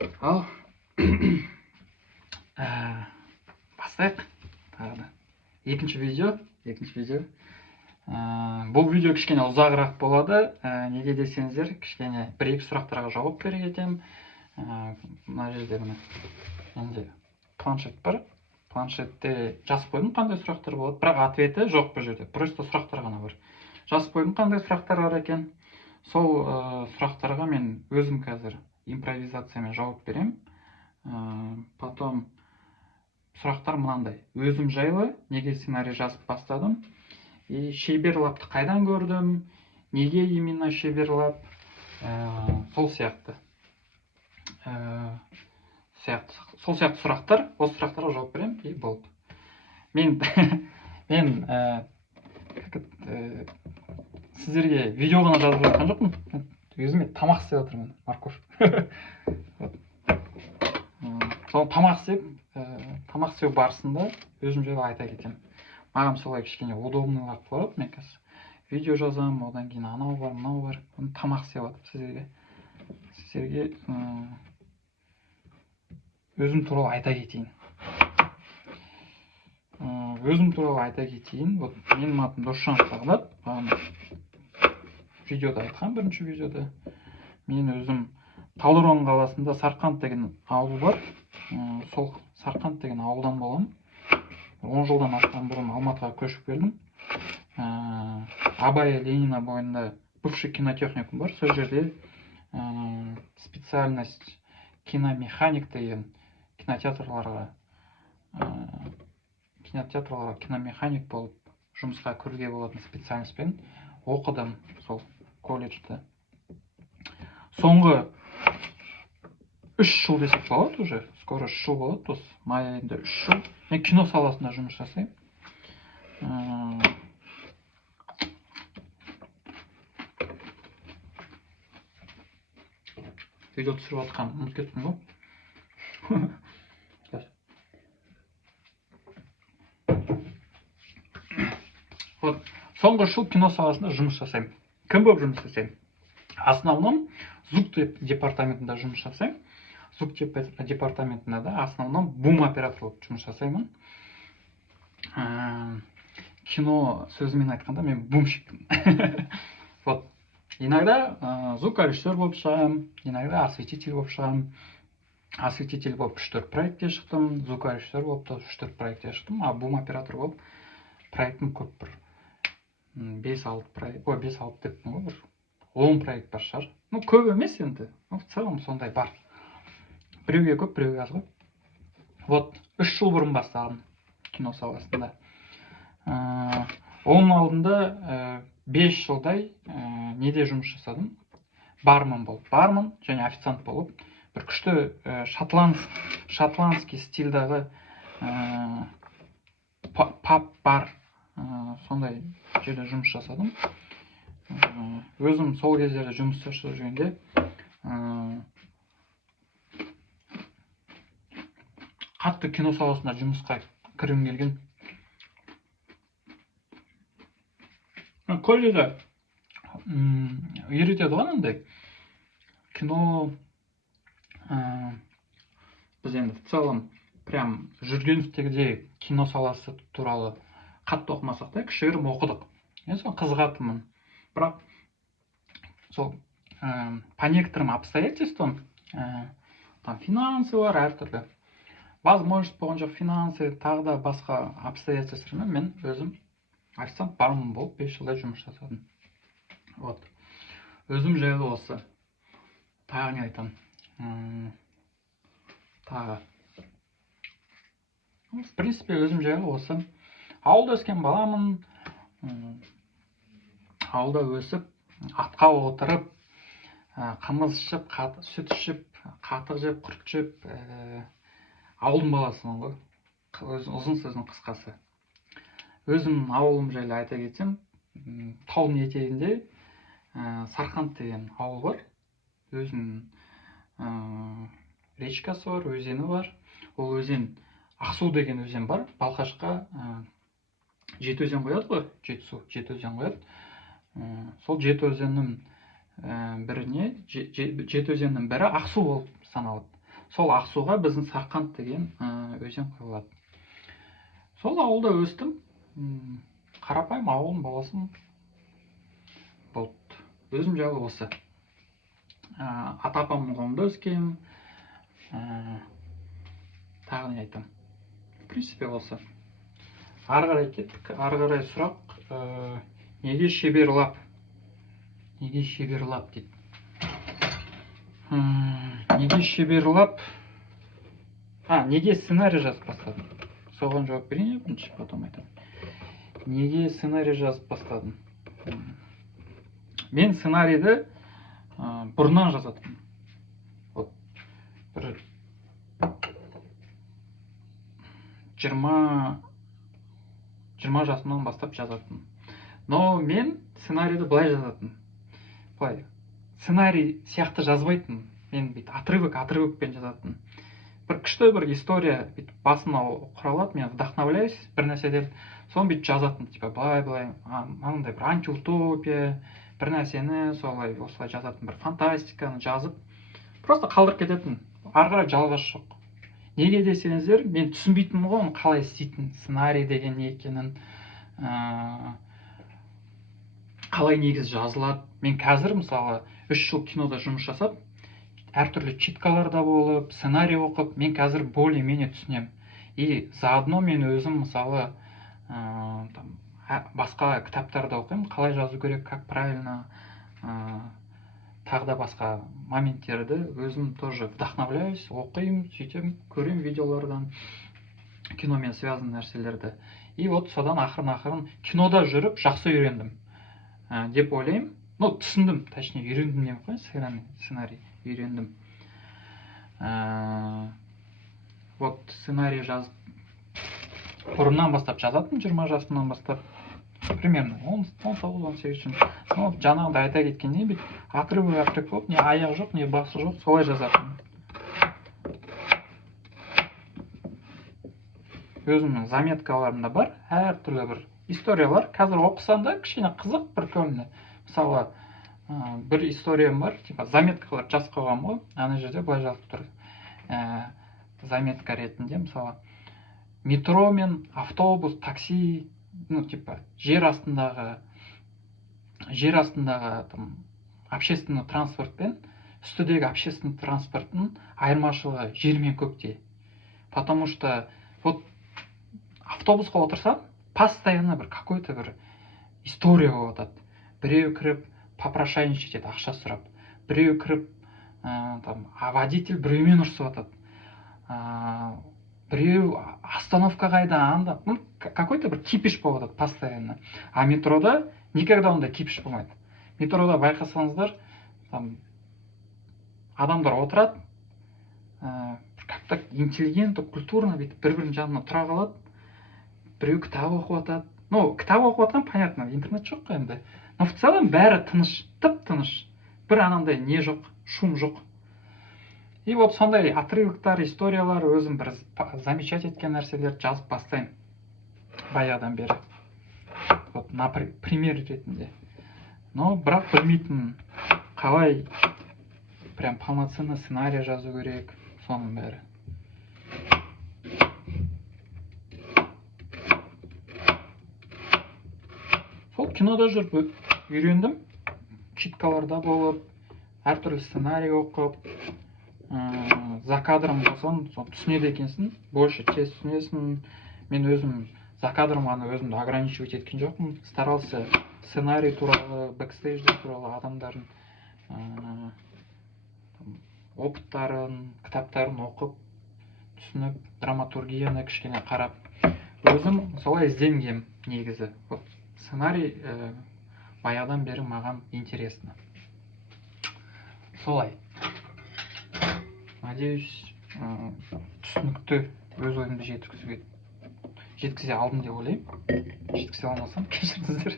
Ал бастайық. Тағы да екінші видео. Бұл видео кішкене ұзағырақ болады. Неге десеңіздер, кішкене бір-екі сұрақтарға жауап бере кетемін. Мына жерде менде планшет бар. Планшетте жазып қойдым қандай сұрақтар болады, бірақ ответі жоқ бұл жерде. Просто сұрақтар ғана бар. Жазып қойдым қандай сұрақтар бар екен. Сол сұрақтарға мен өзім қазір импровизациямен жауап беремін. Потом сұрақтар мынандай. Өзім жайлы неге сценарий жазып бастадым. И шеберлапты қайдан көрдім, неге именно шеберлап, сол сияқты. Сол сияқты сұрақтар, осы сұрақтарға жауап беремін, и болды. Мен сіздерге видео ғана жазып жатқан жоқпын. Өзіме тамақ істеп отырмын, морковь. Сол тамақ істеу барысында өзім жайлы айта кетемін. Маған солай кішкене удобныйлап қойып, мен қазір видео жазамын, одан кейін анау бар, мынау бар. Тамақ істеп жатырмын сіздерге өзім туралы айта кетейін. Вот менің атым Досжан Сағдат. Видеода айтқан, бірінші видеода. Мен өзім Талдықорған қаласында Сарқанд деген ауыл бар. Сол Сарқанд деген ауылдан боламын. 10 жылдан астам бұрын Алматыға көшіп келдім. Абай Ленина бойында бывший кинотехникум бар. Сол жерде специальность киномеханик деген кинотеатрларға киномеханик болып жұмысқа кіруге болатын специальностьпен оқыдым сол колледжде. Соңғы 3 жыл десек болады уже. Скоро 3 жыл болады. Осы май айында 3 жыл. Мен кино саласында жұмыс жасаймын. Видео түсіріп жатқан ұмытып кеттім ғой. Вот, соңғы жыл кино саласында жұмыс жасаймын. Кім болып жұмыс жасаймын? Основном звук департаментінде жұмыс жасаймын. Звук департаментінде да основном бум оператор болып жұмыс жасаймын. Кино сөзімен айтқанда мен бумщикпін. Вот, иногда звукорежиссер болып шығамын, иногда осветитель болып шығамын. Осветитель болып 3-4 проектке шықтым, звукорежиссер болып 3-4 проектке шықтым, а бум оператор болып проектім көп бір 5-6 проект, 5-6 деппін ғой, бір 10 проект бар шығар. Көп емес енді, в целом сондай бар. Біреуге көп, біреуге аз ғой. Вот, 3 жыл бұрын бастадым кино саласында. Оның алдында 5 жылдай неде жұмыс жасадым? Бармен болып. Бармен және официант болып. Бір күшті шотландский стильдағы паб бар, сондай жерде жұмыс жасадым. Өзім сол кездерде жұмыс жасап жүргенде қатты кино саласында жұмысқа кіргім келген. Колледжде үйретеді ғой андай кино. Біз енді в целом прям жүргеніміздегідей кино саласы туралы қатты оқымасақ та, кішігірім оқыдық. Мен сол қызығатынмын. Бірақ сол по некоторым обстоятельствам, там финансы бар, әртүрлі возможность болған жоқ, финансы, тағы да басқа обстоятельствармен мен өзім официант бармен болып 5 жылдай жұмыс жасадым. Вот. Өзім жайлы осы. Тағы не айтам? Тағы. В принципе, өзім жайлы осы. Ауылда өскен баламын. Ауылда өсіп, атқа отырып, қымыз ішіп, сүт ішіп, қатық жеп, құрт жеп, ауылдың баласымын ғой. Ұзын сөздің қысқасы. Өзім ауылым жайлы айта кетсем, таудың етегінде Сарқанд деген ауыл бар. Өзінің речкасы бар, өзені бар. Ол өзен, Ақсу деген өзен бар. Балқашқа жеті өзен қояды ғой, жеті өзен қояды. Сол жеті өзеннің бірі Ақсу болып саналады. сол Ақсуға біздің Сарқанд деген өзен құйылады. Сол ауылда өстім. Қарапайым ауылдың баласын болды. Өзім жайлы осы. Ата-апамның қолында өскем. Тағы не айтам? В принципе, осы. Ары қарай кеттік. Ары қарай сұрақ. Неге шеберлап? Неге шеберлап дейді. Неге шеберлап? Неге сценарий жазып бастадым? Соған жауап берейін, бірінші потом айтамын. Неге сценарий жазып бастадым? Мен сценарийді бұрыннан жазатынмын. Вот бір 20 жасымнан бастап жазатынмын. Но мен сценарийді былай жазатынмын. Былай сценарий сияқты жазбайтынмын. Мен бүйтіп отрывокпен жазатынмын. Бір күшті бір история бүйтіп басына құралады, мен вдохновляюсь бір нәрседен, соны бүйтіп жазатынмын. Типа былай мынандай бір антиутопия, бір нәрсені солай осылай жазатын, бір фантастиканы жазып, просто қалдырып кететін. Ары қарай жалғасы жоқ. Неге десеңіздер, мен түсінбейтінмін ғой, оны қалай істейтін, сценарий деген не екенін, қалай негізі жазылады. Мен қазір мысалы 3 жыл кинода жұмыс жасап, әртүрлі читкаларда болып, сценарий оқып, мен қазір более-менее түсінем. И заодно мен өзім мысалы басқа кітаптарды оқимын, қалай жазу керек, как правильно, тағы да басқа моменттерді өзім тоже вдохновляюсь, оқимын, сөйтем, көрем видеолардан, киномен связан нәрселерді. И вот содан ақырын кинода жүріп жақсы үйрендім деп ойлаймын. Ну, түсіндім, точнее, үйрендім деймін ғой, сценарий үйрендім. Вот сценарий жазып бұрыннан бастап жазатын, 20 жасымнан бастап, примерно 19-18 жыл. Жаңағыда айта кеткендей, бүйтіп отрывок болып, не аяқ жоқ, не басы жоқ, солай жазатын. Өзімнің заметкаларымда бар, әртүрлі бір историялар. Қазір оқысам да кішкене қызық, прикольно. Мысалы, бір историям бар, типа заметкалар жазып қойғам ғой, ана жерде былай жазып тұр. Заметка ретінде, мысалы, метро мен автобус, такси, ну, типа, жер астындағы там, общественный транспорт пен үстідегі общественный транспорттың айырмашылығы жер мен көкте. Потому что вот автобусқа отырсам, постоянно бір какой-то бір история болып жатады. Біреу кіріп попрошайничать етеді, ақша сұрап. Біреу кіріп, там, водитель біреумен ұрсып жатады. Біреу остановка қайда, анда, какой-то бір кипиш болып жатады постоянно. А метрода никогда ондай кипиш болмайды. Метрода байқасаңыздар, там, адамдар отырады, как-то интеллигентно, культурно бір-бірінің жанына тұра қалады. Біреу кітап оқып жатады. Ну, кітап оқып жатқан, понятно, интернет жоқ қой енді. Но в целом бәрі тыныш, тып-тыныш. Бір анандай не жоқ, шум жоқ. И вот сондай отрывоктар, историялар, өзім бір замечать еткен нәрселерді жазып бастаймын баяғыдан бері. Вот, пример ретінде. Но бірақ білмейтін, қалай прям полноценный сценарий жазу керек, соның бәрі. Сол кинода жүріп үйрендім, читкаларда болып, әртүрлі сценарий оқып, за кадром болсаң, түсінеді екенсің, больше тез түсінесің. Мен өзім за кадром өзімді ограничивать еткен жоқпын. Старался сценарий туралы, бэкстейдждер туралы адамдардың опыттарын, кітаптарын оқып, түсініп, драматургияны кішкене қарап, өзім солай ізденгем негізі. Сценарий баяғыдан бері маған интересно. Солай. Надеюсь, түсінікті өз ойымды жеткізе алдым деп ойлаймын. Жеткізе алмасам, кешіріңіздер.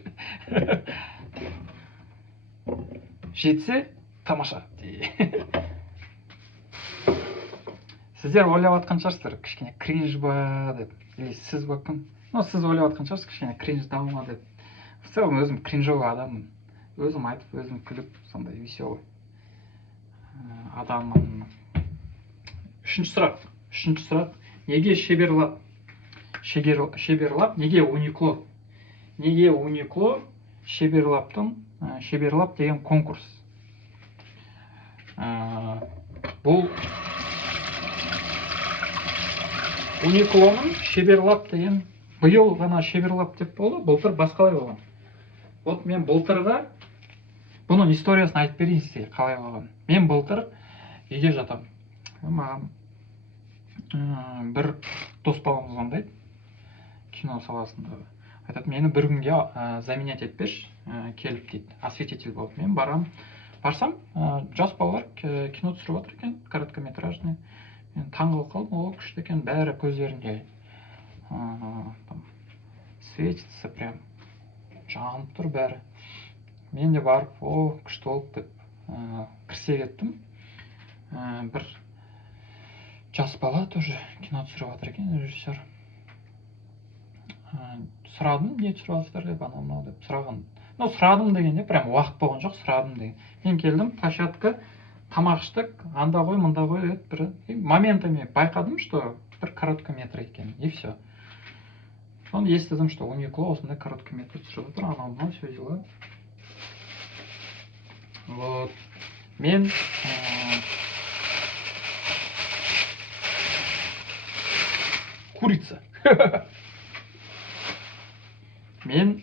Жетсе, тамаша. Сіздер ойлап жатқан шығарсыздар, кішкене кринж ба деп, или сіз ба кім? Ну, сіз ойлап жатқан шығарсыз, кішкене кринж ма деп. В целом, өзім кринжовый адаммын. Өзім айтып, өзім күліп, сондай веселый адаммын. 3 Үшінші сұрақ. Неге шеберлап? Шеберлап неге Uniqlo? Неге Uniqlo шеберлап деген конкурс? Бұл Uniqlo'ның шеберлап деген биыл ғана шеберлап деп болды, былтыр басқалай болған. Вот мен былтырға бұның историясын айтып берейін сізге қалай болған. Мен былтыр үйде жатам. Маған бір дос баламыз звондайды, кино саласындағы. Айтады, мені бір күнге заменять етпеш, келіп дейді, осветитель болып. Мен барсам, жас балалар кино түсіріп отыр екен, короткометражный. Мен таңғалып қалдым, о, күшті екен, бәрі көздерінде светится прям, жанып тұр бәрі. Мен де барып, о, күшті болып деп кірсе кеттім. Бір жас бала тоже кино түсіріп отыр екен, режиссер. Сұрадым, не түсіріп жатсыздар деп, анау деп сұраған. Ну, сұрадым дегенде, прям уақыт болған жоқ, сұрадым деген. Мен келдім, площадка, тамақ іштік, анда ғой, мында ғой, бір моментами байқадым, что бір короткометр екен, и все. Соны естідім, что Uniqlo осындай короткометр түсіріп отыр, анау, все дела. Вот. Мен курица. Мен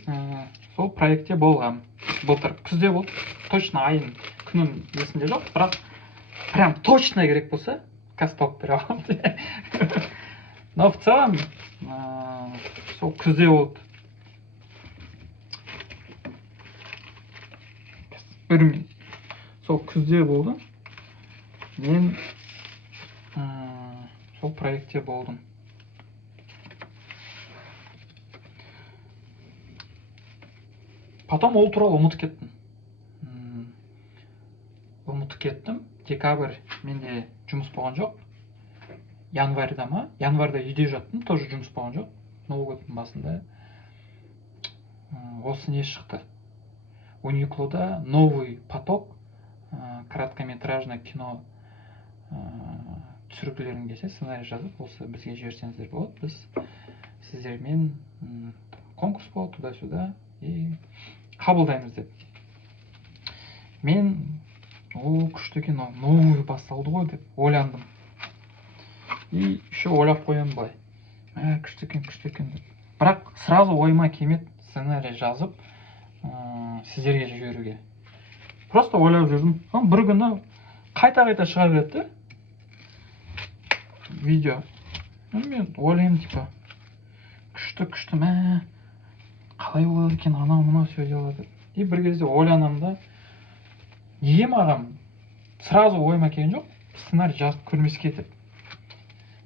сол проектте болғам. Былтыр күзде болды. Точно айын күнін есімде жоқ, бірақ прям точно керек болса, қазір тауып бере аламын. Но в целом сол күзде болды. Сол күзде болды. Мен сол проектте болдым. Потом ол туралы ұмытып кеттім. Декабрь менде жұмыс болған жоқ. Январьда үйде жаттым, тоже жұмыс болған жоқ. Новый годтың басында. Осы не шықты. Uniqlo'да новый поток короткометражный кино түсіргілерін келсе, сценарий жазып, осы бізге жіберсеңіздер болады. Біз сіздермен конкурс болады, туда-сюда, и қабылдаймыз деп. Мен күшті кино, новый басталды ғой деп ойландым. И еще ойлап қоямын былай. Күшті екен деп. Бірақ сразу ойыма келмеді сценарий жазып, сіздерге жіберуге. Просто ойлап жүрдім. Бір күні қайта шыға берді видео. Мен ойлаймын, типа, күшті, қалай болады екен, анау все делады. И бір кезде ойланам да, неге маған сразу ойыма келген жоқ, сценарий жазып көрмеске деп.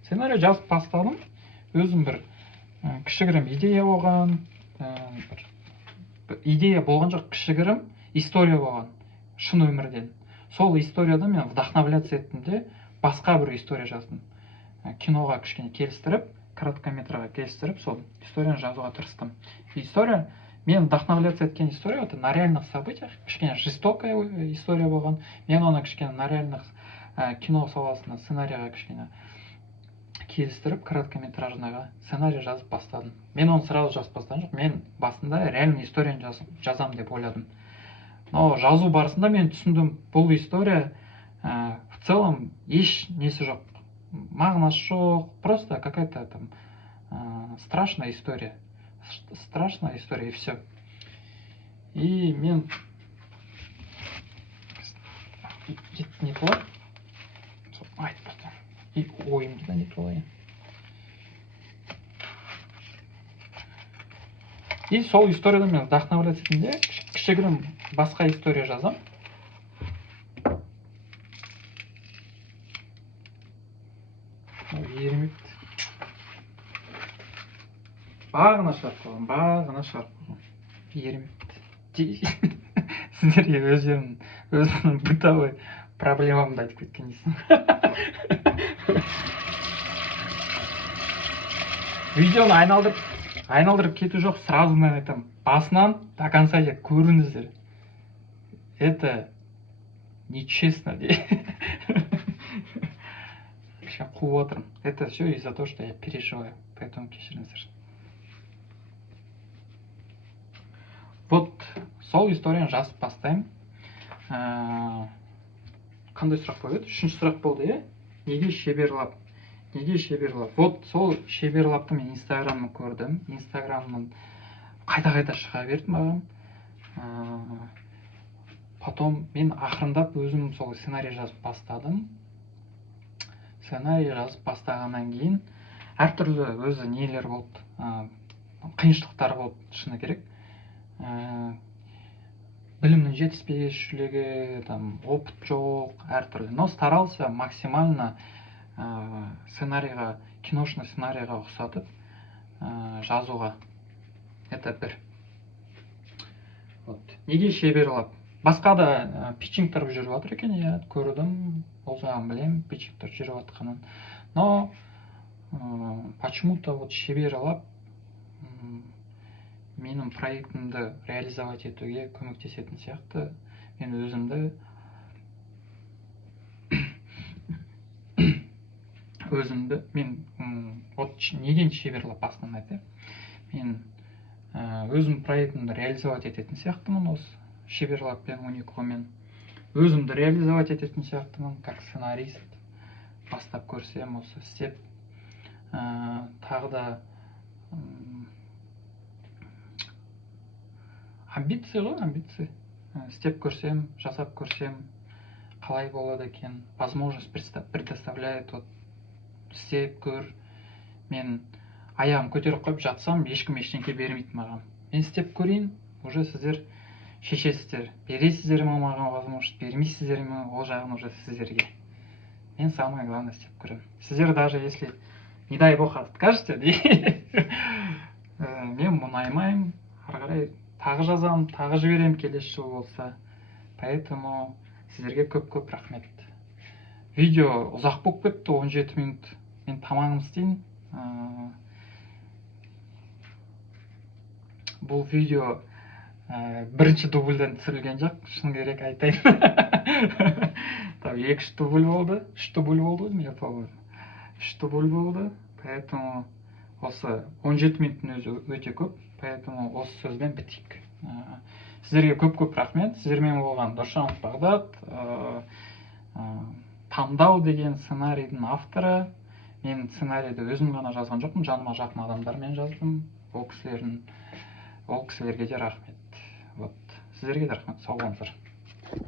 Сценарий жазып бастадым, өзім бір кішігірім идея болған, идея болған жоқ, кішігірім история болған, шын өмірден. Сол историяда мен вдохновляться еттім де, басқа бір история жаздым. Киноға кішкене келістіріп, короткометражға келістіріп, сол историяны жазуға тырыстым. История, мен вдохновляться еткен история, это на реальных событиях, кішкене жестокая история болған. Мен оны кішкене на реальных кино саласына, сценарийға кішкене келістіріп, короткометражныға сценарий жазып бастадым. Мен оны сразу жазып бастадым жоқ, мен басында реальный историяны жазам деп ойладым. Но жазу барысында мен түсіндім, бұл история в целом еш несі жоқ, мағынасы жоқ, просто какая-то там страшная история, и все. И мен не толай, айтып барды, и ойымды да не толайын. И сол историяда мен вдохновляться етінде кішігірім басқа история жазам. Ерімепті. Бағына шығарып қойған. Ерімепті. Сіздерге өзімнің бытовой проблемамды айтып кеткен дейсің. Видеоны айналдырып кету жоқ, сразу мен айтамын. Басынан до конца көріңіздер. Это нечестно. кішкене қуып отырмын. Это все из-за того, что я переживаю. Поэтому кешіріңіздер. Вот сол историяны жазып бастаймын. Қандай сұрақ қойды? Үшінші сұрақ болды, иә? Неге шеберлап? Неге шеберлап? Вот сол шеберлапты мен инстаграмнан көрдім. Инстаграмнан қайта шыға берді маған. Потом мен ақырындап өзім сол сценарий жазып бастадым. Сценарий жазып бастағаннан кейін әртүрлі өзі нелер болды, қиыншылықтар болды, шыны керек. Білімнің жетіспеушілігі, опыт жоқ, әртүрлі. Но старался максимально сценарийға, киношный сценарийға ұқсатып жазуға. Это бір. Неге шеберлап? Басқа да питчингтер жүріп жатыр екен, я көрдім, ол жағын білем, питчингтер жүріп жатқанын. Но почему-то вот шеберлап менің проектімді реализовать етуге көмектесетін сияқты. Мен вот неден шеберлап басынан айтайын. Мен өзім проектімді реализовать ететін сияқтымын осы шеберлаппен, уникомен. Өзімді реализовать ететін сияқтымын, как сценарист. Бастап көрсем, осы істеп. Тағы да амбиция ғой, амбиция. Істеп көрсем, жасап көрсем, қалай болады екен. Возможность предоставляет. Вот істеп көр. Мен аяғым көтеріп қойып жатсам, ешкім ештеңке бермейді маған. Мен істеп көрейін, уже сіздер шешесіздер. Бересіздер ме маған возможность, бермейсіздер ме, ол жағын уже сіздерге. Мен самое главное істеп көремін. Сіздер даже если, не дай бог, откажете, мен мұнаймаймын, ары қарай тағы жазамын, тағы жіберемін келесі жыл болса. Поэтому сіздерге көп рахмет. Видео ұзақ болып кетті, 17 минут. Мен тамағым істейін. Бұл видео бірінші дубльден түсірілген жоқ, шын керек айтайын. 2 дубль болды, 3 дубль болды, я помню. 3 дубль болды, поэтому осы 17 минуттың өзі өте көп, поэтому осы сөзбен бітейік. Сіздерге көп рахмет. Сіздермен болған Досжанов Бағдат, Таңдау деген сценарийдің авторы. Мен сценарийді өзім ғана жазған жоқпын, жаныма жақын адамдармен жаздым. Ол кісілерге де рахмет. Вот, сіздерге де рахмет. Сау болыңыздар.